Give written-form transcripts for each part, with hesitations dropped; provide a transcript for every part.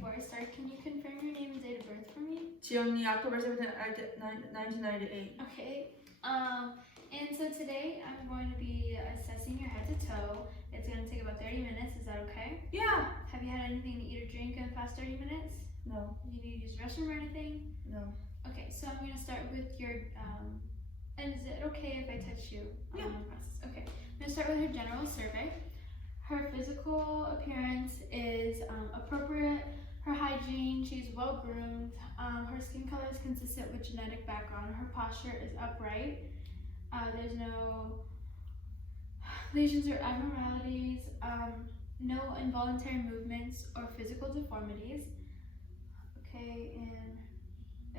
before I start, can you confirm your name and date of birth for me? 지영이 October 17th, 1998. Okay. And so today I'm going to be assessing your head to toe. It's going to take about 30 minutes. Is that okay? Yeah. Have you had anything to eat or drink in the past 30 minutes? No. Do you need to use the restroom or anything? No. Okay, so I'm going to start with your, and is it okay if I touch you on the process? Okay, I'm going to start with her general survey. Her physical appearance is appropriate. Her hygiene, she's well groomed. Her skin color is consistent with genetic background. Her posture is upright. There's no lesions or abnormalities, no involuntary movements or physical deformities. Okay, and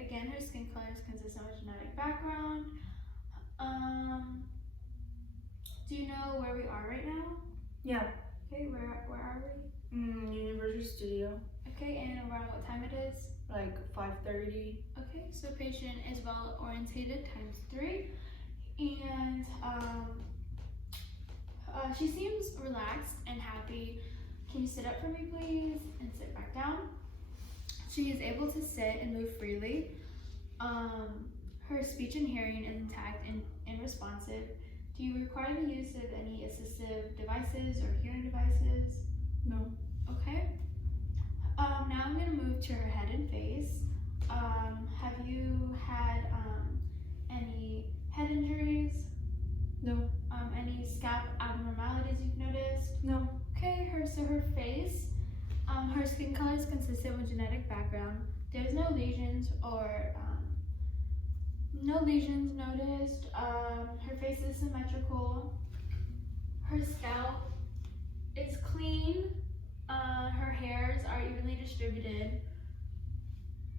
again, her skin color is consistent with genetic background. Do you know where we are right now? Yeah. Okay, where are we? Universal Studio. Okay, and around what time it is? Like 5:30. Okay, so patient is well orientated times 3, and she seems relaxed and happy. Can you sit up for me, please, and sit back down? She is able to sit and move freely. Her speech and hearing is intact and responsive. Do you require the use of any assistive devices or hearing devices? No. Okay. Now I'm going to move to her head and face. Have you had any head injuries? No. Any scalp abnormalities you've noticed? No. Okay, her face, her skin color is consistent with genetic background. There's no lesions or no lesions noticed. Her face is symmetrical. Her scalp is clean. Her hairs are evenly distributed,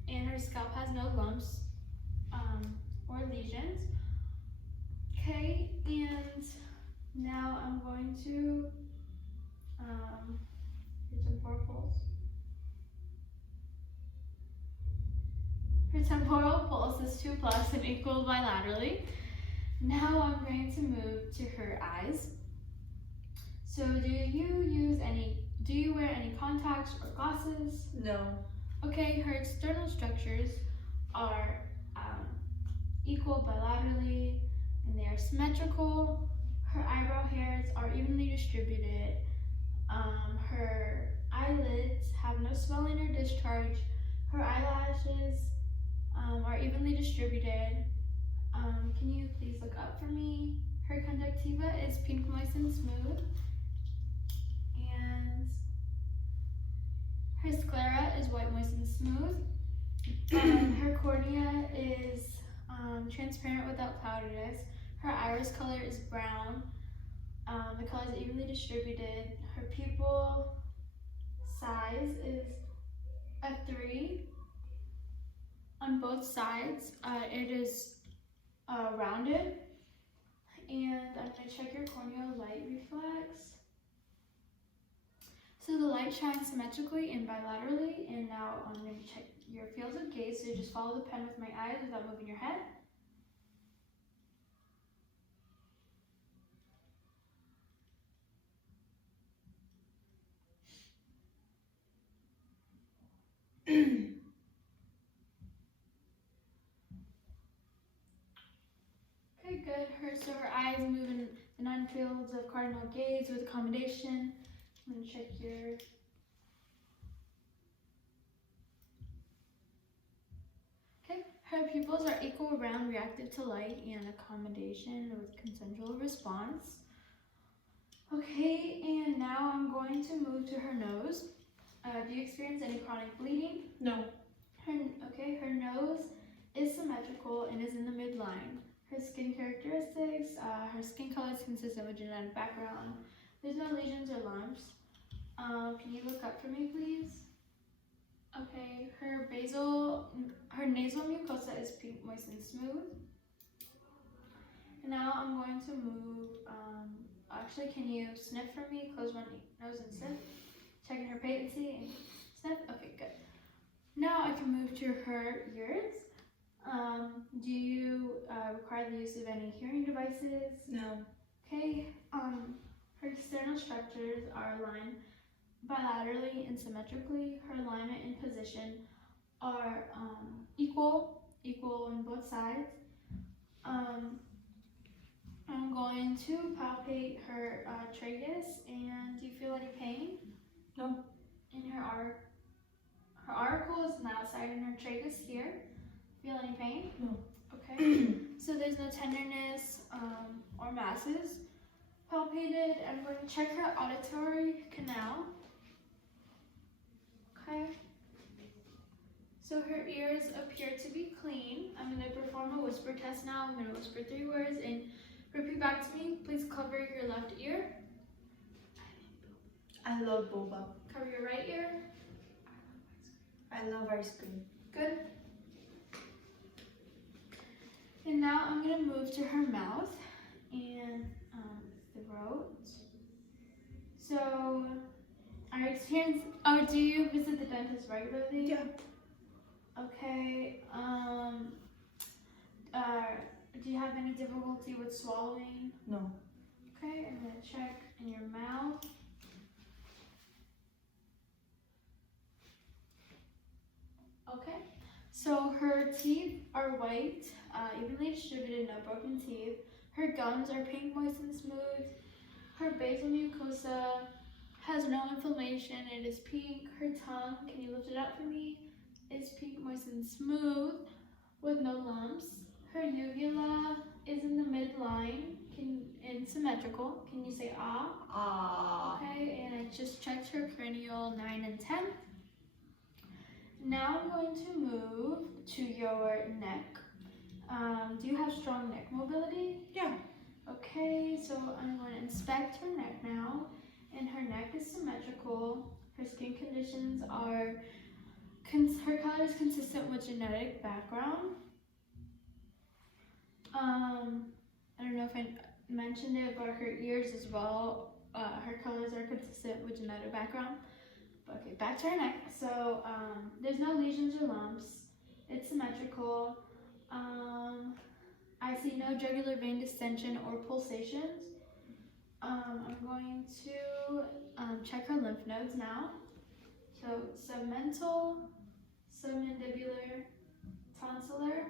and her scalp has no lumps or lesions. Okay, and now I'm going to her temporal pulse. Her temporal pulse is 2+ and equal bilaterally. Now I'm going to move to her eyes. So do you wear any contacts or glasses? No. Okay, her external structures are equal bilaterally and they are symmetrical. Her eyebrow hairs are evenly distributed. Her eyelids have no swelling or discharge. Her eyelashes are evenly distributed. Can you please look up for me? Her conjunctiva is pink, moist, and smooth. And her sclera is white, moist, and smooth. Her cornea is transparent without cloudiness. Her iris color is brown. The color is evenly distributed. Her pupil size is a 3 on both sides. It is rounded. And I'm going to check your corneal light reflex. So the light shines symmetrically and bilaterally, and now I'm going to check your fields of gaze. So just follow the pen with my eyes without moving your head. Okay, good. So her eyes move in the 9 fields of cardinal gaze with accommodation. I'm going to check your... Okay, her pupils are equal, round, reactive to light, and accommodation with consensual response. Okay, and now I'm going to move to her nose. Do you experience any chronic bleeding? No. Her nose is symmetrical and is in the midline. Her skin characteristics, her skin color is consistent with genetic background. There's no lesions or lumps. Can you look up for me, please? Okay, her nasal mucosa is pink, moist, and smooth. And now I'm going to move, actually, can you sniff for me? Close one nose and sniff. Checking her patency and sniff. Okay, good. Now I can move to her ears. Do you require the use of any hearing devices? No. Okay. Her external structures are aligned bilaterally and symmetrically. Her alignment and position are equal on both sides. I'm going to palpate her tragus, and do you feel any pain? No. In her auricle is on the outside, and her tragus here. Feel any pain? No. Okay. So there's no tenderness or masses palpated. I'm going to check her auditory canal. Okay. So her ears appear to be clean. I'm going to perform a whisper test now. I'm going to whisper 3 words and repeat back to me. Please cover your left ear. I love boba. Cover your right ear. I love ice cream. Good. And now I'm going to move to her mouth and throat. So, our experience. Oh, do you visit the dentist regularly? Yeah. Okay. Do you have any difficulty with swallowing? No. Okay, I'm gonna check in your mouth. Okay. So her teeth are white, evenly distributed, no broken teeth. Her gums are pink, moist, and smooth. Her basal mucosa has no inflammation. It is pink. Her tongue, can you lift it up for me? Is pink, moist, and smooth with no lumps. Her uvula is in the midline and symmetrical. Can you say ah? Ah. Okay, and I just checked her cranial 9 and 10. Now I'm going to move to your neck. Do you have strong neck mobility? Yeah. Okay, so I'm going to inspect her neck now, and her neck is symmetrical. Her skin conditions are, her color is consistent with genetic background. I don't know if I mentioned it, but her ears as well, her colors are consistent with genetic background. Okay, back to her neck. So there's no lesions or lumps. It's symmetrical. I see no jugular vein distension or pulsations. I'm going to check her lymph nodes now. So submental, submandibular, tonsillar,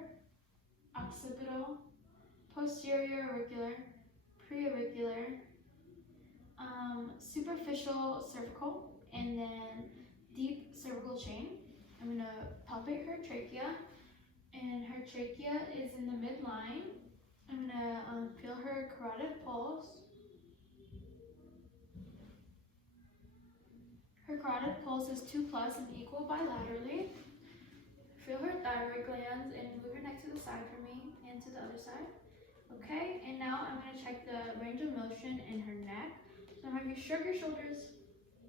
occipital, posterior auricular, preauricular, superficial cervical, and then deep cervical chain. I'm going to palpate her trachea, and her trachea is in the midline. I'm going to feel her carotid pulse. Her carotid pulse is 2+ and equal bilaterally. Feel her thyroid glands and move her neck to the side for me and to the other side. Okay, and now I'm going to check the range of motion in her neck. So have you shrug your shoulders.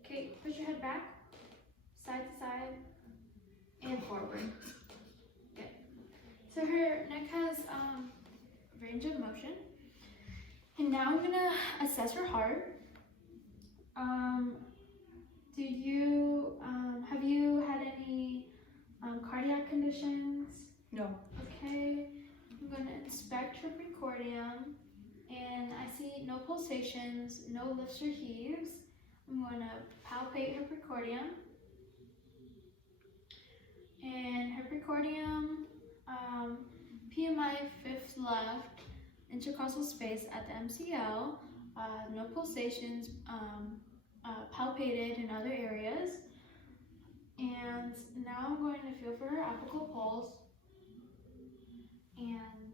Okay, push your head back, side to side, and forward. Good. So her neck has range of motion. And now I'm going to assess her heart. Have you had any cardiac conditions? No. Okay, I'm going to inspect her precordium, and I see no pulsations, no lifts or heaves. I'm going to palpate her precordium, and her precordium, PMI 5th left, intercostal space at the MCL, no pulsations, palpated in other areas. And now I'm going to feel for her apical pulse, and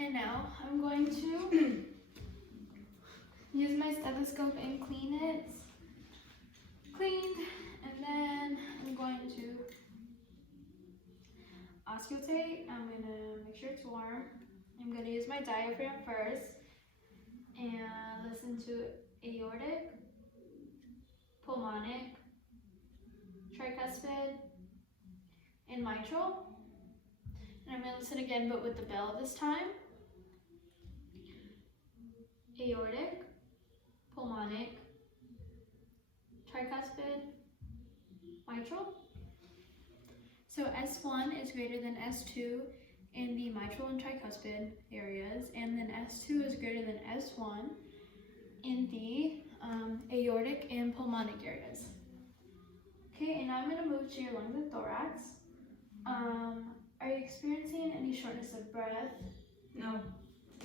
and now I'm going to use my stethoscope and clean it. Cleaned, and then I'm going to auscultate. I'm going to make sure it's warm. I'm going to use my diaphragm first and listen to aortic, pulmonic, tricuspid, and mitral. And I'm going to listen again, but with the bell this time. Aortic, pulmonic, tricuspid, mitral. So S1 is greater than S2 in the mitral and tricuspid areas, and then S2 is greater than S1 in the aortic and pulmonic areas. Okay, and now I'm going to move to your lungs and thorax. Are you experiencing any shortness of breath? No.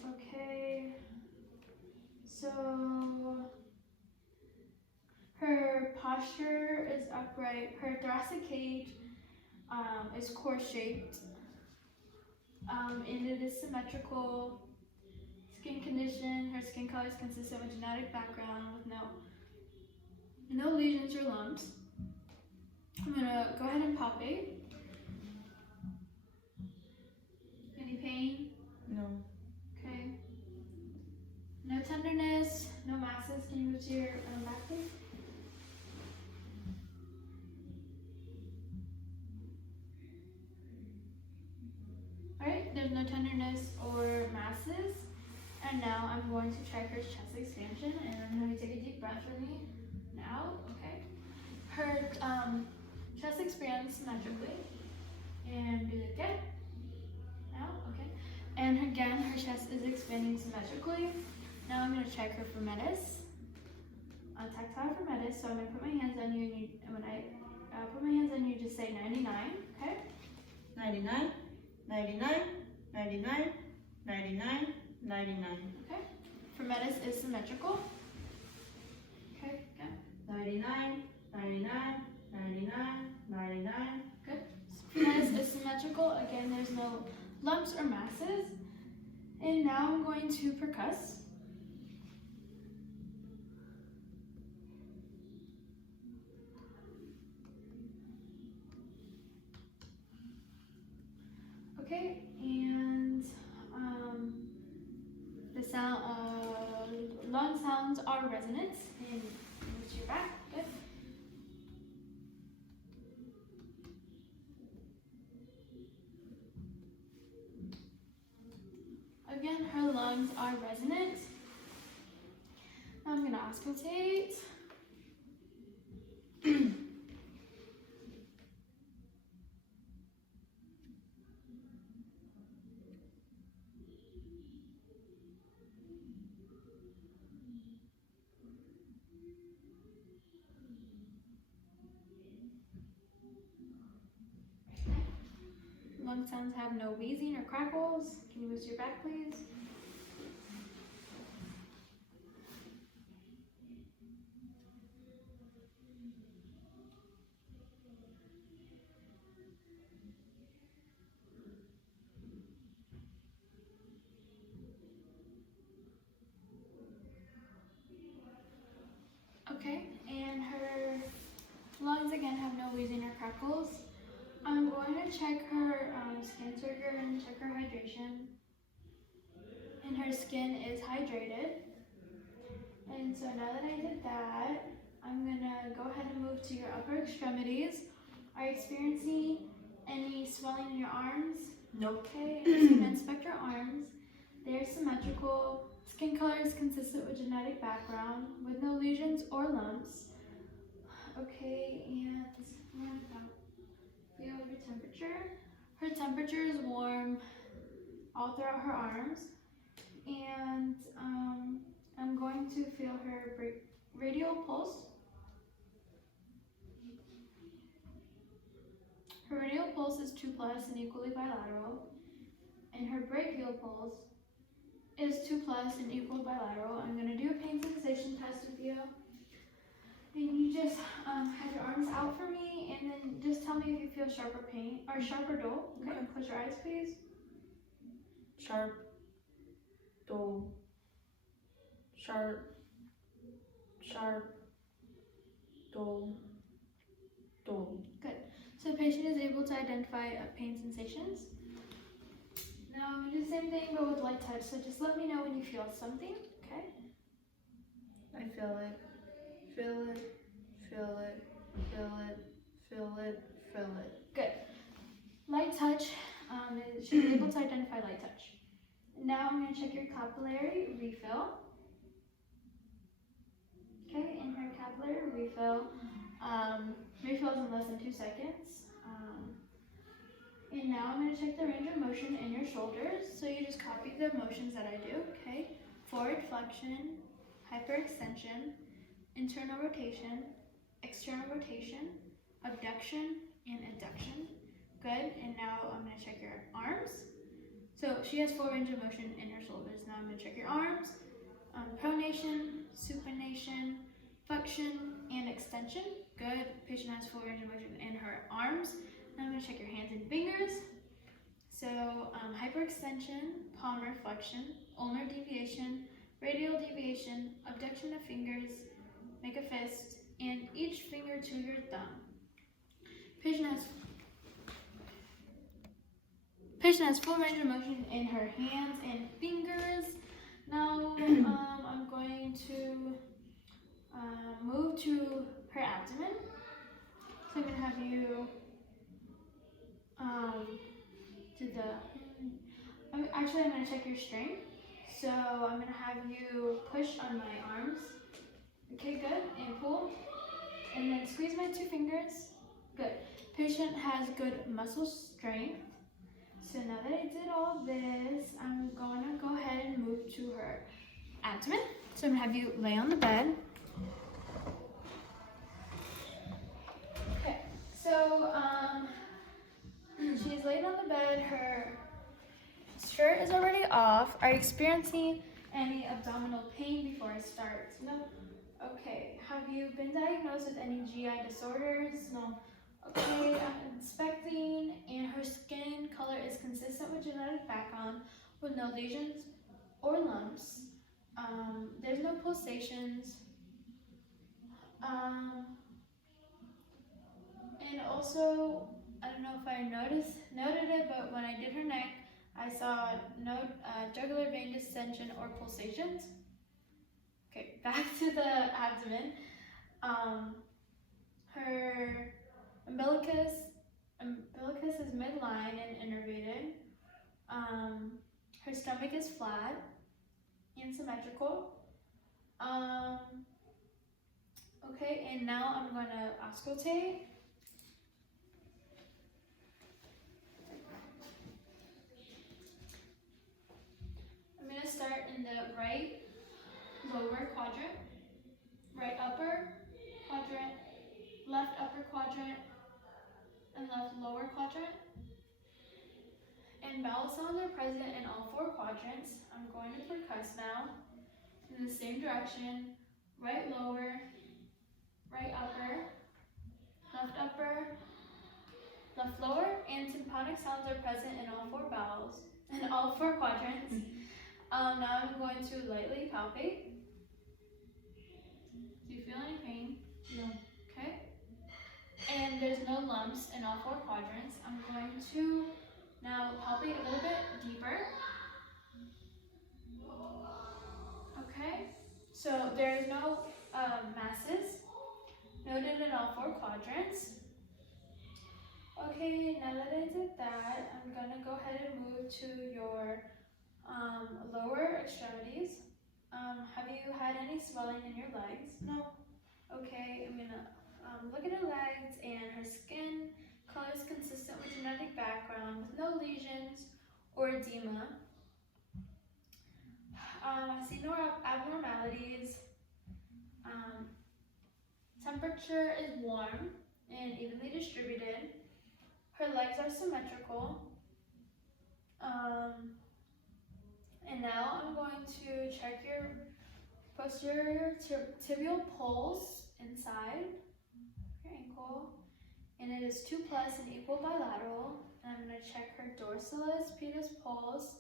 Okay, so her posture is upright. Her thoracic cage is core-shaped, and it is symmetrical. Skin condition, her skin color is consistent with genetic background with no lesions or lumps. I'm gonna go ahead and palpate. Any pain? No. Okay. No tenderness, no masses. Can you move to your back, please? Alright, there's no tenderness or masses. And now I'm going to check her chest expansion, and I'm going to take a deep breath for me. Now, okay. Her chest expands symmetrically. And do it again. Now, okay. And again, her chest is expanding symmetrically. Now I'm going to check her for metis. Tactile for metis. So I'm going to put my hands on you, and when I put my hands on you, just say 99, okay? 99, 99, 99, 99, 99. Okay. For metis is symmetrical. Okay, good. 99, 99, 99, 99. Good. Metis is symmetrical. Again, there's no lumps or masses. And now I'm going to percuss. Okay, and the sound, lung sounds are resonant and move to your back. Good. Again, her lungs are resonant. Now I'm gonna auscultate. Lung sounds have no wheezing or crackles. Can you move to your back, please? Okay, and her lungs again have no wheezing or crackles. I'm going to check her skin turgor and check her hydration. And her skin is hydrated. And so now that I did that, I'm gonna go ahead and move to your upper extremities. Are you experiencing any swelling in your arms? Nope. Okay, and I'm gonna inspect your arms. They're symmetrical. Skin color is consistent with genetic background with no lesions or lumps. Okay, and I'm gonna feel her temperature. Her temperature is warm all throughout her arms. And I'm going to feel her radial pulse. Her radial pulse is 2+ and equally bilateral. And her brachial pulse is 2+ and equal bilateral. I'm going to do a pain sensation test with you. And you just have your arms out for me, and then just tell me if you feel sharp or pain or sharp or dull. Okay, close your eyes, please. Sharp, dull, sharp, sharp, dull, dull. Good. So the patient is able to identify pain sensations. Now I'm gonna do the same thing but with light touch. So just let me know when you feel something. Okay. I feel it, feel it, feel it, feel it, feel it, feel it. Good. Light touch. It should be able to identify light touch. Now I'm going to check your capillary refill. Okay, in her capillary refill, refills in less than 2 seconds. And now I'm going to check the range of motion in your shoulders. So you just copy the motions that I do, okay? Forward flexion, hyperextension, internal rotation, external rotation, abduction, and adduction. Good, and now I'm going to check your arms. So she has full range of motion in her shoulders. Now I'm going to check your arms. Pronation, supination, flexion, and extension. Good. Patient has full range of motion in her arms. Now I'm going to check your hands and fingers. So hyperextension, palmar flexion, ulnar deviation, radial deviation, abduction of fingers, make a fist, and each finger to your thumb. Patient has full range of motion in her hands and fingers. Now I'm going to move to her abdomen. So I'm going to have you I'm going to check your strength. So I'm going to have you push on my arms. Okay, good. And pull. And then squeeze my 2 fingers. Good. Patient has good muscle strength. So now that I did all this, I'm going to go ahead and move to her abdomen. So I'm going to have you lay on the bed. Okay, so she's laid on the bed. Her shirt is already off. Are you experiencing any abdominal pain before I start? No? Okay. Have you been diagnosed with any GI disorders? No. Okay, I'm inspecting, and her skin color is consistent with genetic background with no lesions or lumps. There's no pulsations. And also, I don't know if I noted it, but when I did her neck, I saw no jugular vein distension or pulsations. Okay, back to the abdomen. Her umbilicus is midline and innervated. Her stomach is flat and symmetrical. Okay, and now I'm going to auscultate. I'm going to start in the right lower quadrant, right upper quadrant, left upper quadrant, and left lower quadrant. And vowel sounds are present in all 4 quadrants. I'm going to percuss now in the same direction, right lower, right upper, left lower, and tympanic sounds are present in all 4 vowels, in all 4 quadrants. Now I'm going to lightly palpate. Do you feel any pain? No. Okay. And there's no lumps in all 4 quadrants. I'm going to now palpate a little bit deeper. Okay. So there's no masses noted in all 4 quadrants. Okay, now that I did that, I'm gonna go ahead and move to your lower extremities. Have you had any swelling in your legs? No. Okay, I'm gonna look at her legs, and her skin color is consistent with genetic background with no lesions or edema. I see no abnormalities. Temperature is warm and evenly distributed. Her legs are symmetrical. And now I'm going to check your posterior tibial pulse inside your ankle. And it is 2+ and equal bilateral. And I'm going to check her dorsalis pedis pulse.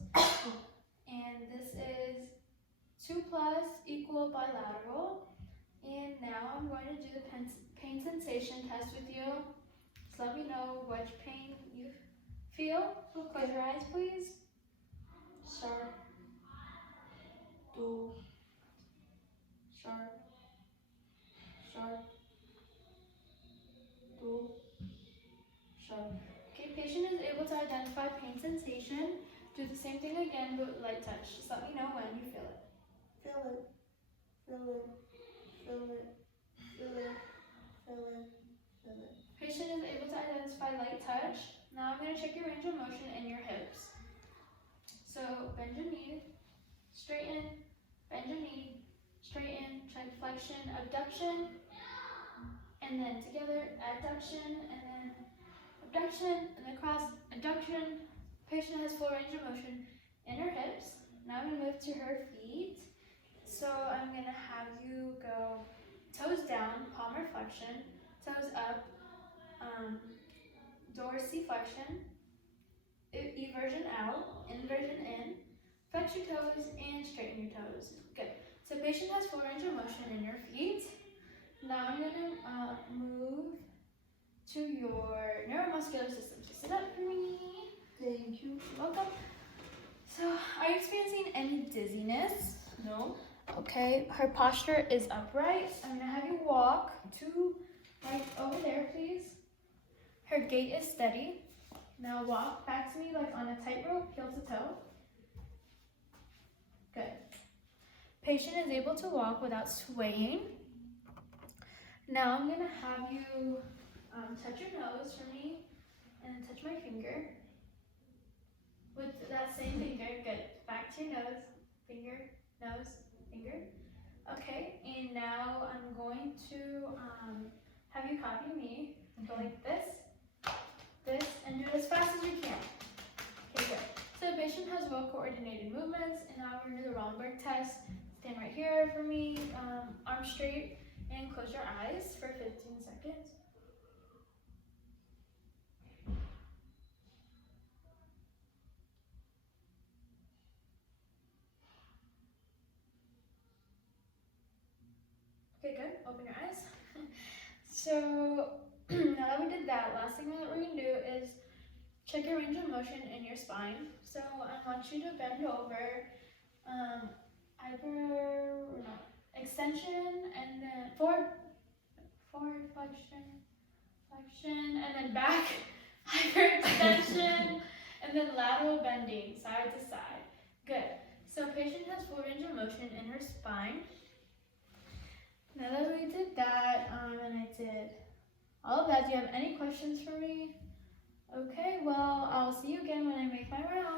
And this is 2+ equal bilateral. And now I'm going to do the pain sensation test with you. So let me know which pain you feel. Close your eyes, please. Sharp. Dull. Sharp. Sharp. Show. Okay, patient is able to identify pain sensation. Do the same thing again, but with light touch. Just let me know when you feel it. Feel it. Feel it. Feel it. Feel it. Feel it. Feel it. Patient is able to identify light touch. Now I'm going to check your range of motion and your hips. So bend your knee, straighten, bend your knee, straighten, check flexion, abduction, and then together, adduction, and then abduction, and then cross, adduction. Patient has full range of motion in her hips. Now I'm going to move to her feet. So I'm going to have you go toes down, palmar flexion, toes up, dorsiflexion, eversion out, inversion in, flex your toes, and straighten your toes. Good. So patient has full range of motion in your feet. Now I'm going to move to your neuromuscular system. So sit up for me. Thank you. You're welcome. So are you experiencing any dizziness? No. Okay, her posture is upright. I'm gonna have you walk to right over there, please. Her gait is steady. Now walk back to me like on a tightrope, heel to toe. Good. Patient is able to walk without swaying. Now I'm gonna have you touch your nose for me and touch my finger. With that same finger, good. Back to your nose, finger, nose, finger. Okay, and now I'm going to have you copy me. Go like this, and do it as fast as you can. Okay, good. So the patient has well-coordinated movements, and now we're going to do the Romberg test. Stand right here for me, arms straight, and close your eyes for 15 seconds. Okay, good. Open your eyes. So now that we did that, last thing that we're going to do is check your range of motion in your spine. So I want you to bend over, extension, and then forward flexion, and then back, hyperextension, and then lateral bending, side to side. Good. So patient has full range of motion in her spine. Now that we did that, and I did all of that, do you have any questions for me? Okay, well, I'll see you again when I make my round.